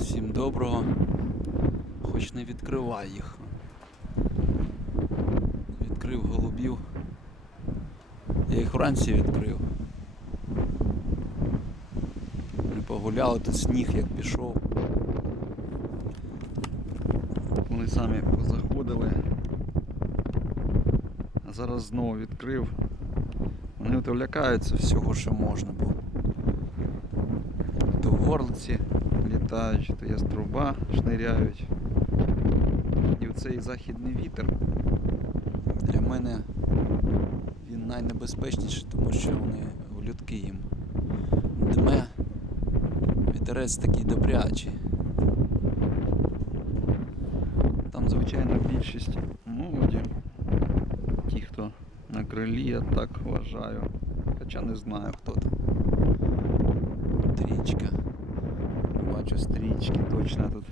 Всім доброго. Хоч не відкривай їх. Відкрив голубів. Я їх вранці відкрив. Ми погуляли, тут сніг як пішов. Вони самі позаходили. А зараз знову відкрив. Вони от лякаються всього, що можна було. То горлиці літають, то яструба шниряють. І оцей західний вітер для мене він найнебезпечніший, тому що вони в людки їм дме. Вітерець такий добрячий. Там, звичайно, більшість молоді. Ті, хто на крилі, я так вважаю. Хоча не знаю хто там. Стрічка. Бачу стрічки точно тут.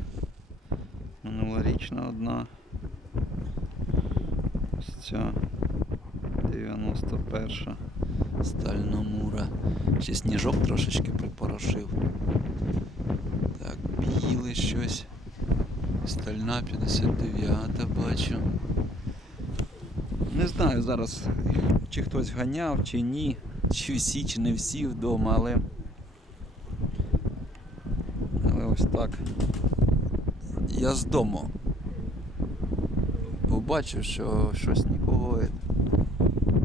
Минулорічна одна. Ось ця 91 Стальномура. Ще сніжок трошечки припорошив. Так, біле щось. Стальна 59 бачу. Не знаю зараз, чи хтось ганяв, чи ні, чи всі, чи не всі вдома, але. Але ось так. Я з дому побачив, що щось нікого,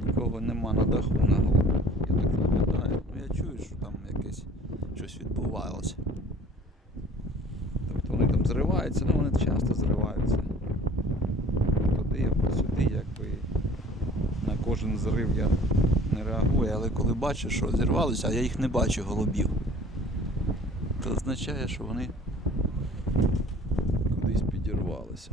нікого нема на даху на голові. Я так заглядаю. Ну я чую, що там якесь щось відбувалося. Тобто вони там зриваються, ну вони часто зриваються. Туди або сюди, якби на кожен зрив я не реагую, але коли бачу, що зірвалися, а я їх не бачу голубів, то означає, що вони кудись підірвалися.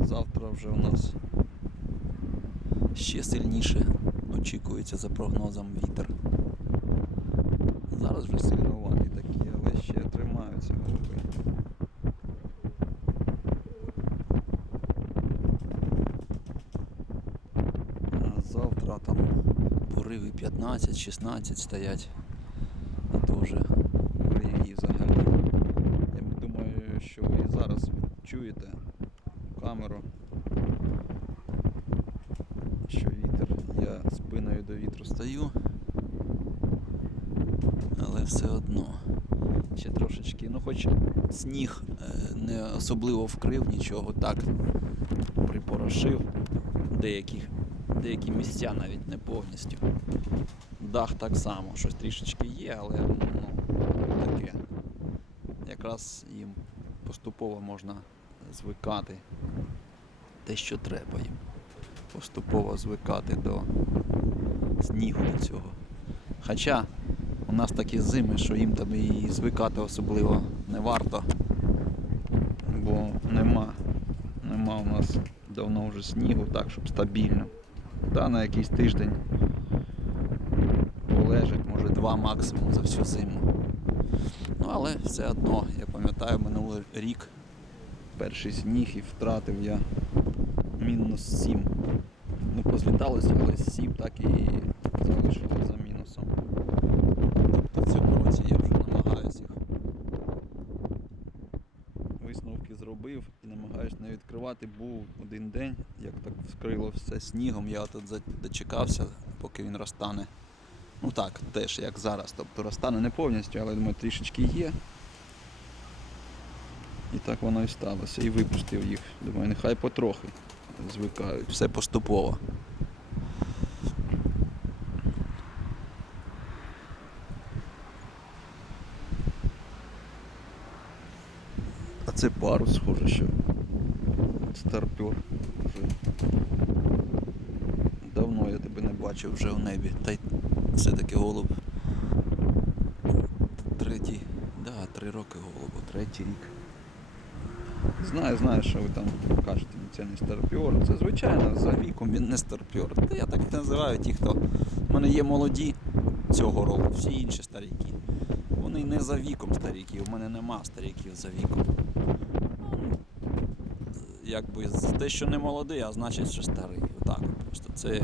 Завтра вже у нас ще сильніше очікується за прогнозом вітер. Зараз вже сильнуватий такі, але ще тримаються голуби. А завтра там пориви 15-16 стоять. І то вже рівні взагалі. Я думаю, що ви і зараз чуєте камеру, що вітер. Я спиною до вітру стою. Але все одно. Ще трошечки, ну хоч сніг е, не особливо вкрив нічого, так припорошив деяких, деякі місця навіть не повністю. Дах так само, щось трішечки є, але ну, таке. Якраз їм поступово можна звикати те, що треба їм. Поступово звикати до снігу до цього. Хоча у нас такі зими, що їм там і звикати особливо не варто, бо нема, нема у нас давно вже снігу, так, щоб стабільно. Та на якийсь тиждень полежить, може два максимум за всю зиму. Ну але все одно, я пам'ятаю минулий рік перший сніг і втратив я мінус 7. Ну, позліталося, але 7 так і залишилось за мінусом. Тобто в цьому році я вже намагаюся їх висновки зробив і намагаюся не відкривати. Був один день, як так вскрило все снігом, я тут дочекався, поки він розтане. Ну так, теж як зараз. Тобто розтане не повністю, але думаю, трішечки є. І так воно і сталося. І випустив їх. Думаю, нехай потрохи звикають. Все поступово. Це парус, схоже, що старпер. Давно я тебе не бачив вже в небі. Та й все-таки голуб. Третій. Да, три роки голубу, третій рік. Знаю, знаю, що ви там кажете, це не старпер. Це звичайно за віком він не старпер. Та я так і називаю ті, хто. У мене є молоді цього року, всі інші старіки. Вони не за віком старіки, у мене нема старіків за віком. Якби з- те, що не молодий, а значить, що старий. Отак просто. Це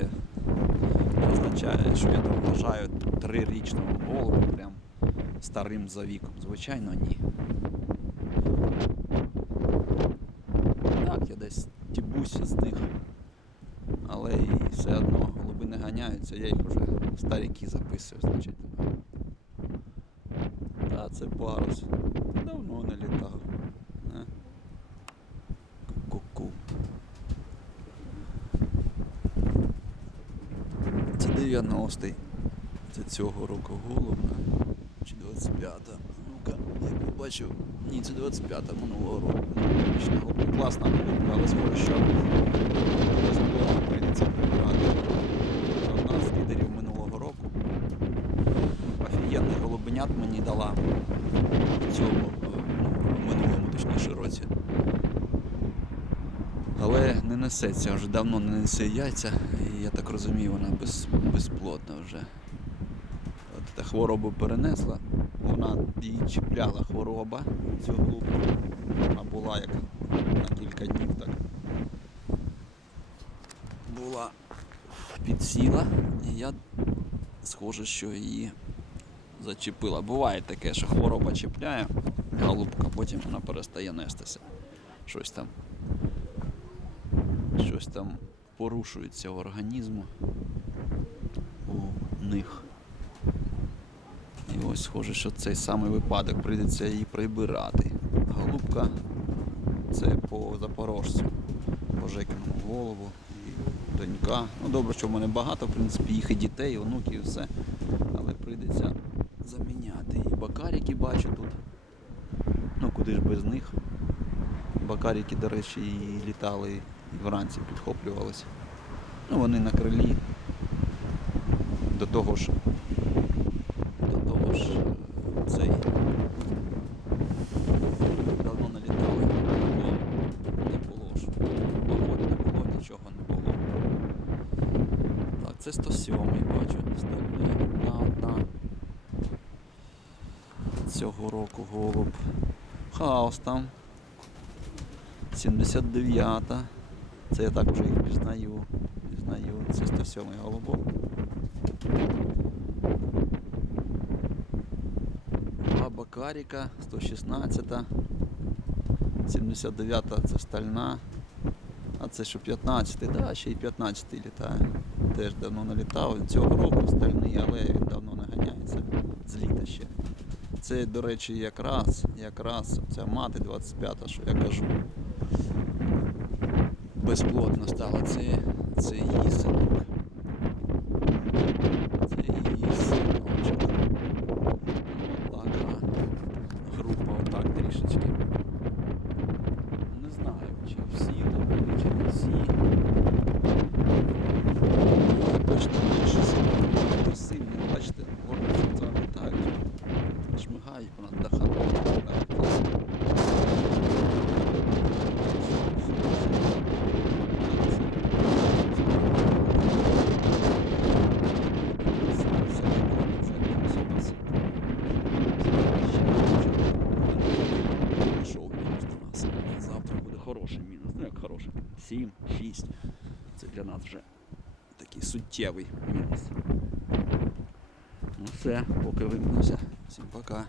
означає. що я там вважаю трирічного голубу прям старим за віком. Звичайно, ні. Так, я десь тібусь з них. Але і все одно голуби не ганяються, я їх вже старіки записую, значить. Та це парус. Давно не літав. 90-й. Це цього року голуб. Чи 25-та. Ну-ка, я побачив. Ні, це 25-та минулого року. Класна голубка, але схоже, що. Одна з лідерів минулого року. Офігенний голубенят мені дала в цьому е, в минулому точніше році. Але не несеться, вже давно не несе яйця, я так розумію, вона без, безплодна вже. От та хворобу перенесла, вона її чіпляла хвороба, цю голубку. Вона була як на кілька днів так. Була підсіла, і я схоже, що її зачепила. Буває таке, що хвороба чіпляє голубка, потім вона перестає нестися. Щось там. Щось там порушується в організму у них. І ось схоже, що цей самий випадок прийдеться її прибирати. Голубка це по запорожцю, по голову і донька. Ну добре, що в мене багато, в принципі, їх і дітей, і онуків, і все. Але прийдеться заміняти. І бакаріки бачу тут. Ну куди ж без них. Бакаріки, до речі, і літали вранці підхоплювалися. Ну, вони на крилі. До того ж. До того ж цей. Давно не літали, бо не було ж. Погоди не було, нічого не було. Так, це 107 бачу, стальний. Цього року голуб. Хаос там. 79-та. Це я так вже їх пізнаю. Пізнаю. Це 107 голубок. Два Бакаріка, 116. 79 це стальна. А це що 15, да, ще й 15-й літає. Теж давно не літав. Цього року стальний, але він давно не ганяється. З літа ще. Це, до речі, якраз, якраз ця мати 25-та, що я кажу. Безплотно стала. Це, це її. Це її синочок. Така група отак трішечки. Не знаю, чи всі там були, чи не всі. Точно більше сильні, бачите, там літають, шмигають понад хороший мінус. Ну як хороший. 7, 6. Це для нас вже такий суттєвий мінус. Ну все, поки вимкнуся. Всім пока.